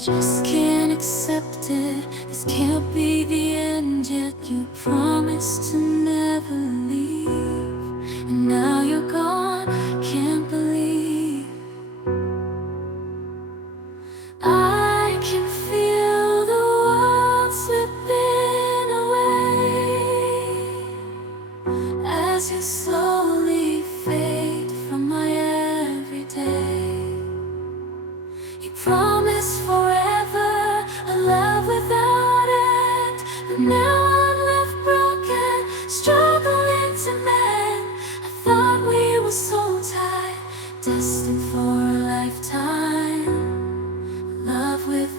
just can't accept it. This can't be the end, yet you promised to never leave. And now you're gone, can't believe. I can feel the world slipping away as you slowly fade from my everyday. You promised forever, a love without end, but now I'm left broken, struggling to mend. I thought we were so tied, destined for a lifetime, love with